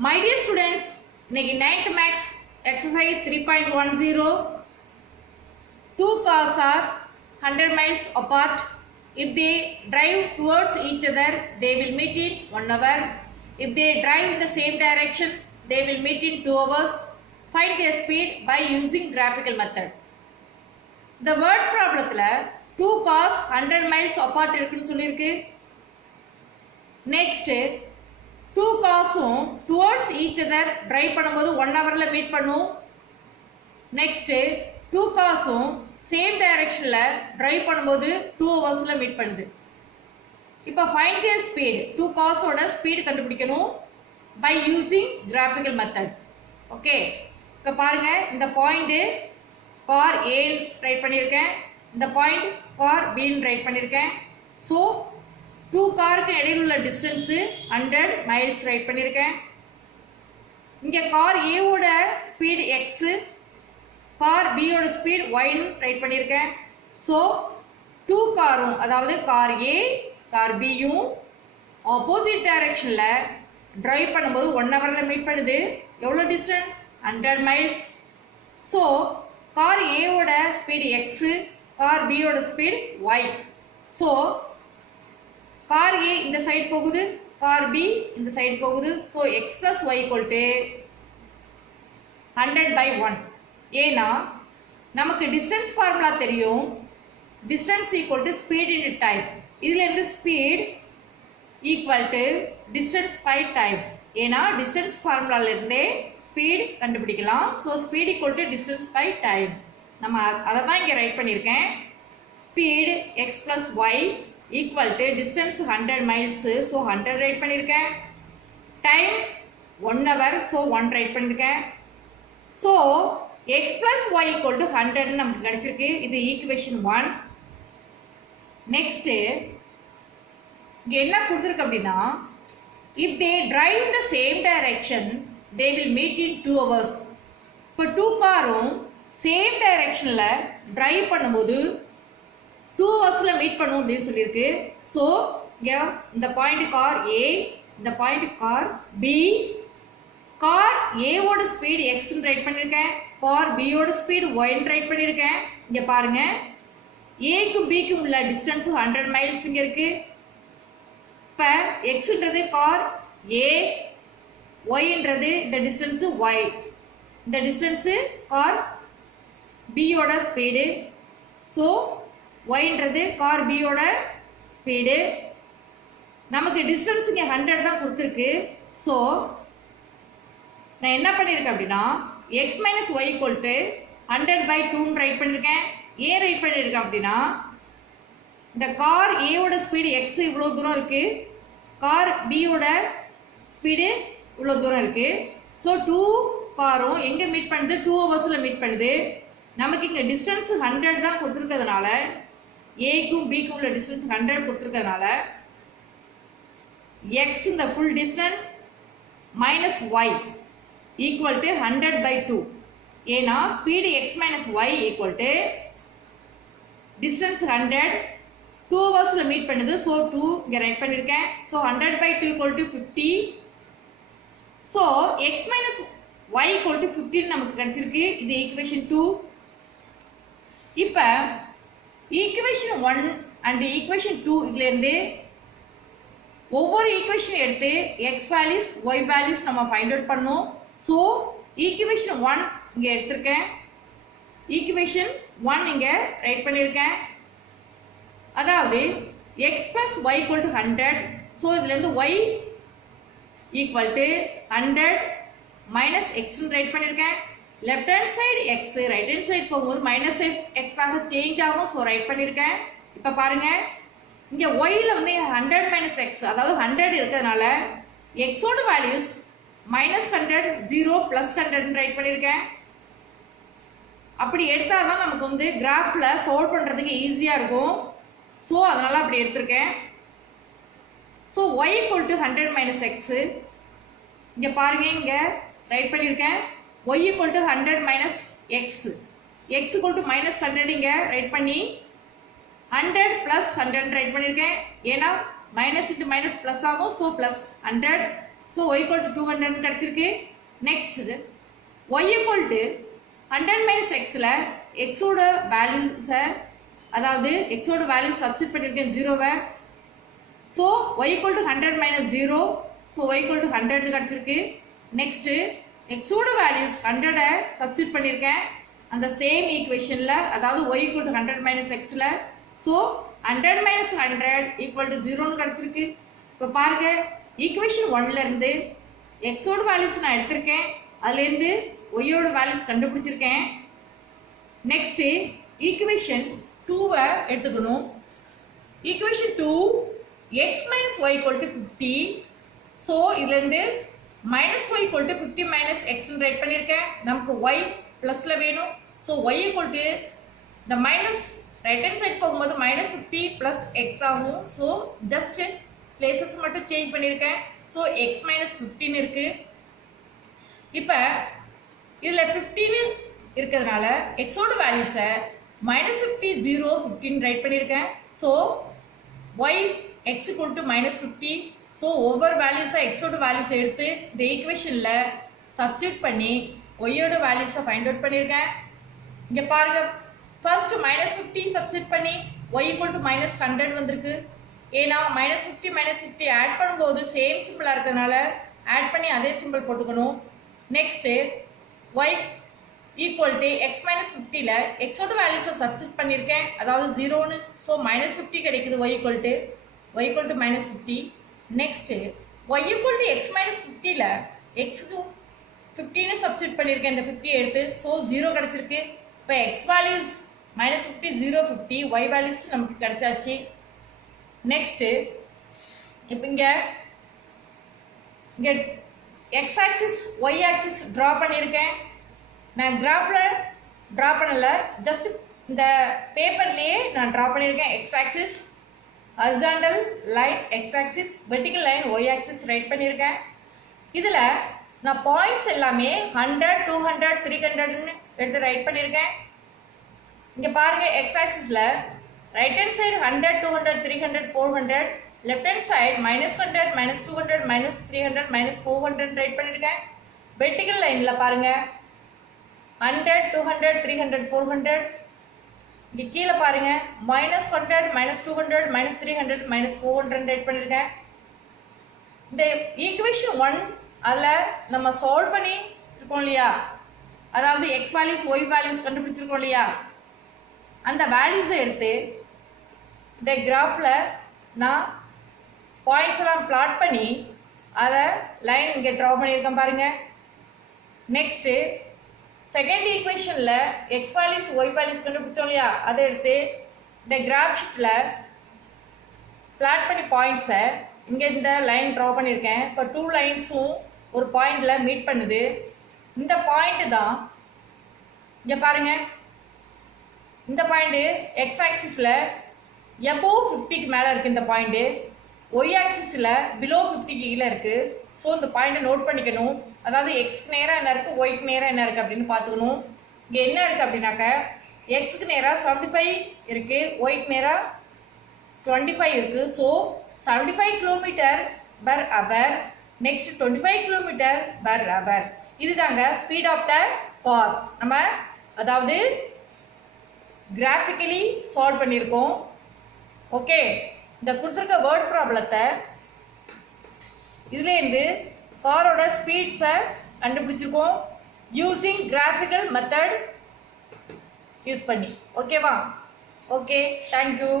My dear students, இன்னைக்கு 9th max exercise 3.10 two cars are 100 miles apart. If they drive towards each other, they will meet in 1 hour. If they drive in the same direction, they will meet in 2 hours. Find their speed by using graphical method. The word problemல two cars 100 miles apart இருக்குன்னு சொல்லியிருக்கு. Next, two carsம் towards each other drive பண்ணும்போது 1 hourல meet பண்ணும். Next, two carsம் same directionல drive பண்ணும்போது 2 hoursல meet பண்ணுது. இப்போ find their speed, two carsoட speed கண்டுபிடிக்கணும் by using graphical method. Okay, இப்போ பாருங்க, இந்த பாயிண்ட் கார் A ரைட் பண்ணியிருக்கேன், இந்த பாயிண்ட் கார் B ரைட் பண்ணியிருக்கேன். ஸோ டூ காருக்கு இடையில் உள்ள டிஸ்டன்ஸு 100 மைல்ஸ் ரைட் பண்ணியிருக்கேன். இங்கே கார் ஏவோட ஸ்பீடு எக்ஸு, கார் பியோட ஸ்பீட் ஒய்ன்னு ரைட் பண்ணியிருக்கேன். ஸோ டூ காரும், அதாவது கார் ஏ கார் பியும் ஆப்போசிட் டைரக்ஷனில் ட்ரைவ் பண்ணும்போது 1 ஹவரில் மீட் பண்ணுது. எவ்வளோ டிஸ்டன்ஸ்? 100 மைல்ஸ். ஸோ கார் ஏவோட ஸ்பீடு எக்ஸு, கார் பியோட speed y. So car A இந்த சைடு போகுது, கார் பி இந்த சைடு போகுது. So x plus y equal to 100/1. ஏன்னா நமக்கு டிஸ்டன்ஸ் ஃபார்முலா தெரியும். Distance equal to speed into time. இதுலேருந்து speed equal to distance by time. ஏன்னா டிஸ்டன்ஸ் ஃபார்முலாலேருந்தே ஸ்பீட் கண்டுபிடிக்கலாம். So speed equal to distance by time. நம்ம அதை தான் இங்கே ரைட் பண்ணியிருக்கேன். Speed x plus y equal to distance 100 miles. So 100 right பண்ணியிருக்கேன். Time 1 hour. ஸோ 1 ரைட் பண்ணியிருக்கேன். So x plus y equal to 100 நமக்கு கிடச்சிருக்கு. இது ஈக்குவேஷன் 1. நெக்ஸ்ட்டு இங்கே என்ன கொடுத்துருக்கு அப்படின்னா, if they drive in the same direction they will meet in 2 hours. இப்போ டூ காரும் சேம் டைரக்ஷனில் டிரைவ் பண்ணும்போது 2 ஹவர்ஸில் மீட் பண்ணும் அப்படின்னு சொல்லியிருக்கு. ஸோ இங்கே இந்த பாயிண்ட் கார் ஏ, இந்த பாயிண்ட் கார் பி. கார் ஏவோட ஸ்பீடு எக்ஸ்ன்னு ரைட் பண்ணியிருக்கேன், கார் பியோட ஸ்பீடு ஒய்ன்னு ரைட் பண்ணியிருக்கேன். இங்கே பாருங்கள், ஏக்கும் பிக்கும் உள்ள டிஸ்டன்ஸு 100 மைல்ஸ் இங்கே இருக்குது. இப்போ எக்ஸுன்றது கார் ஏ, ஒய்ன்றது இந்த டிஸ்டன்ஸு ஒய், இந்த டிஸ்டன்ஸு கார் பியோட ஸ்பீடு. ஸோ ஒய்ன்றது கார் பியோட ஸ்பீடு. நமக்கு டிஸ்டன்ஸ் இங்கே 100 தான் கொடுத்துருக்கு. ஸோ நான் என்ன பண்ணியிருக்கேன் அப்படின்னா, x minus y equal to 100/2 write பண்ணியிருக்கேன். ஏன் ரைட் பண்ணியிருக்கேன் அப்படின்னா, இந்த கார் ஏவோட ஸ்பீடு எக்ஸ் இவ்வளோ தூரம் இருக்குது, கார் பியோட ஸ்பீடு இவ்வளோ தூரம் இருக்குது. ஸோ டூ காரும் எங்கே மீட் பண்ணுது? 2 ஹவர்ஸில் மீட் பண்ணுது. நமக்கு இங்கே டிஸ்டன்ஸ் 100 தான் கொடுத்துருக்கிறதுனால, ஏக்கும் பிக்கும் உள்ள டிஸ்டன்ஸ் 100 கொடுத்துருக்கிறதுனால, எக்ஸ் இந்த full distance minus y equal to 100/2. ஏன்னா speed x minus y equal to distance 100, 2 ஹவர்ஸில் மீட் பண்ணுது. ஸோ 2 இங்கே ரைட் பண்ணியிருக்கேன். So 100/2 equal to 50. So x minus y equal to 15 நமக்கு கிடச்சிருக்கு. இது ஈக்குவேஷன் 2. இப்போ ஈக்குவேஷன் 1 அண்ட் ஈக்குவேஷன் 2 இதுலேருந்து ஒவ்வொரு ஈக்குவேஷன் எடுத்து எக்ஸ் வேல்யூஸ் ஒய் வேல்யூஸ் நம்ம ஃபைண்ட் அவுட் பண்ணோம். ஸோ ஈக்குவேஷன் 1 இங்கே எடுத்திருக்கேன், ஈக்குவேஷன் 1 இங்கே ரைட் பண்ணியிருக்கேன். அதாவது x plus y equal to 100. So இதுலேருந்து ஒய் ஈக்குவல் டு 100 மைனஸ் எக்ஸ்ன்னு ரைட் பண்ணியிருக்கேன். Left hand side x, right hand side போகும்போது மைனஸ் எக்ஸாக சேஞ்ச் ஆகும். ஸோ ரைட் பண்ணியிருக்கேன். இப்போ பாருங்கள், இங்கே ஒயில் வந்து 100 மைனஸ் எக்ஸ், அதாவது 100 இருக்கிறதுனால எக்ஸோட வேல்யூஸ் -100, 0, +100 ரைட் பண்ணியிருக்கேன். அப்படி எடுத்தால் தான் நமக்கு வந்து கிராஃபில் சால்வ் பண்ணுறதுக்கு ஈஸியாக இருக்கும். ஸோ அதனால் அப்படி எடுத்திருக்கேன். So y equal to 100 minus x இங்கே பாருங்கள், இங்கே ரைட் பண்ணியிருக்கேன். Y equal to 100 minus x, x equal to -100 இங்கே ரைட் பண்ணி 100 + 100 ரைட் பண்ணியிருக்கேன். ஏன்னா மைனஸ் இன்ட்டு மைனஸ் ப்ளஸ் ஆகும். So +100. So y equal to 200 கிடச்சிருக்கு. Next y equal to 100 minus xல xோட வேல்யூஸை, அதாவது xோட வேல்யூ சப்ஸ்டிட் பண்ணியிருக்கேன் 0வை. So y equal to 100 minus 0, so y equal to 100 கிடச்சிருக்கு. நெக்ஸ்ட்டு xோட வேல்யூஸ் 100ஐ சப்ஸ்டிட் பண்ணியிருக்கேன் அந்த சேம் ஈக்குவேஷனில், அதாவது y equal to 100 minus xல. ஸோ 100 minus 100 equal to 0ன்னு கிடச்சிருக்கு. இப்போ பாருங்கள், ஈக்குவேஷன் 1லேருந்து எக்ஸோட வேல்யூஸ் நான் எடுத்திருக்கேன், அதுலேருந்து ஒய்யோட வேல்யூஸ் கண்டுபிடிச்சிருக்கேன். நெக்ஸ்ட்டு ஈக்குவேஷன் 2வை எடுத்துக்கணும். Equation 2 x minus y equal to 50. So இதுலேருந்து minus y equal to 50 minus எக்ஸ்ன்னு ரைட் பண்ணியிருக்கேன். நமக்கு ஒய் ப்ளஸில் வேணும். ஸோ ஒய் equal to இந்த மைனஸ் ரைட் ஹேண்ட் சைட் போகும்போது மைனஸ் 50 ப்ளஸ் எக்ஸ் ஆகும். ஸோ ஜஸ்ட்டு பிளேசஸ் மட்டும் சேஞ்ச் பண்ணியிருக்கேன். ஸோ எக்ஸ் மைனஸ் 15 இருக்குது. இப்போ இதில் 15 இருக்கிறதுனால எக்ஸோட வேல்யூஸை மைனஸ் 50 0 15 ரைட் பண்ணியிருக்கேன். So y x equal to minus 50. So ஒவ்வொரு வேல்யூஸை எக்ஸோட வேல்யூஸை எடுத்து இந்த ஈக்குவேஷனில் சப்ஸ்டியூட் பண்ணி ஒய்யோட வேல்யூஸை ஃபைண்ட் அவுட் பண்ணியிருக்கேன். இங்கே பாருங்கள், ஃபர்ஸ்ட் மைனஸ் 50 சப்ஸ்டியூட் பண்ணி ஒய் equal to மைனஸ் 100 வந்திருக்கு. ஏன்னா மைனஸ் 50 ஆட் பண்ணும்போது சேம் சிம்பிளாக இருக்கிறதுனால ஆட் பண்ணி அதே சிம்பிள் போட்டுக்கணும். Next y equal to x minus 50ல் எக்ஸோட வேல்யூஸை சப்ஸ்டியூட் பண்ணியிருக்கேன், அதாவது 0ன்னு. ஸோ மைனஸ் 50 கிடைக்குது y equal to minus 50. Next y equal to x minus 50ல் எக்ஸுக்கு 15 சப்ஸ்டியூட் பண்ணியிருக்கேன், இந்த 50 எடுத்து. ஸோ 0 கிடச்சிருக்கு. இப்போ x values minus 50 0 50, y values நமக்கு கிடச்சாச்சு. நெக்ஸ்ட்டு இப்போ இங்கே x axis y axis draw பண்ணியிருக்கேன். நான் கிராஃபில் ட்ரா பண்ணலை, ஜஸ்ட் இந்த பேப்பர்லேயே நான் ட்ரா பண்ணியிருக்கேன். X axis horizontal line x axis, vertical line y axis write பண்ணியிருக்கேன். இதில் நான் பாயிண்ட்ஸ் எல்லாமே 100 200 300ன்னு எடுத்து ரைட் பண்ணியிருக்கேன். இங்கே பாருங்கள், எக்ஸ் ஆக்சிஸில் right hand side 100 200 300 400, left hand side minus 100 minus 200 minus 300 minus 400 right பண்ணியிருக்கேன். வெர்டிக்கல் லைனில் பாருங்கள் 100 200 300 400. இங்கே கீழே பாருங்கள் minus 100 minus 200 minus 300 minus 400 right பண்ணியிருக்கேன். இந்த ஈக்குவேஷன் 1 அதில் நம்ம சால்வ் பண்ணி இருக்கோம் இல்லையா, அதாவது எக்ஸ் வேல்யூஸ் ஒய் வேல்யூஸ் கண்டுபிடிச்சிருக்கோம் இல்லையா, அந்த வேல்யூஸை எடுத்து இந்த கிராஃபில் நான் பாயிண்ட்ஸ் எல்லாம் பிளாட் பண்ணி அதை லைன் இங்கே ட்ரா பண்ணியிருக்கேன் பாருங்கள். நெக்ஸ்ட்டு செகண்ட் ஈக்குவேஷனில் எக்ஸ் வேல்யூஸ் ஒய் வேல்யூஸ் கண்டுபிடிச்சோம் இல்லையா, அதை எடுத்து இந்த கிராஃப் ஷீட்டில் பிளாட் பண்ணி பாயிண்ட்ஸை இங்கே இந்த லைன் ட்ரா பண்ணியிருக்கேன். இப்போ 2 லைன்ஸும் ஒரு பாயிண்டில் மீட் பண்ணுது. இந்த பாயிண்ட்டு தான் இங்கே பாருங்கள், இந்த பாயிண்ட்டு எக்ஸ் ஆக்சிஸில் எபோவ் 50க்கு மேலே இருக்குது. இந்த பாயிண்ட்டு ஒய் ஆக்சிஸில் பிலோ 50க்கு கீழே இருக்குது. ஸோ இந்த பாயிண்ட்டை நோட் பண்ணிக்கணும். அதாவது எக்ஸ்க்கு நேராக என்ன இருக்குது, ஒய்க்கு நேராக என்ன இருக்குது அப்படின்னு பார்த்துக்கணும். இங்கே என்ன இருக்குது அப்படின்னாக்க எக்ஸுக்கு நேராக 75 இருக்குது, ஒய்க்கு நேராக 25 இருக்குது. So 75 km/h, next 25 km/h. இதுதாங்க ஸ்பீட் ஆஃப் த கார். நம்ம அதாவது கிராஃபிக்கலி சால்வ் பண்ணியிருக்கோம். ஓகே, இந்த கொடுத்துருக்க வேர்ட் ப்ராப்ளத்தை இதுலேருந்து காரோட ஸ்பீட்ஸை கண்டுபிடிச்சிருக்கோம் யூஸிங் கிராஃபிக்கல் மெத்தட் யூஸ் பண்ணி. ஓகேவா? Okay, thank you.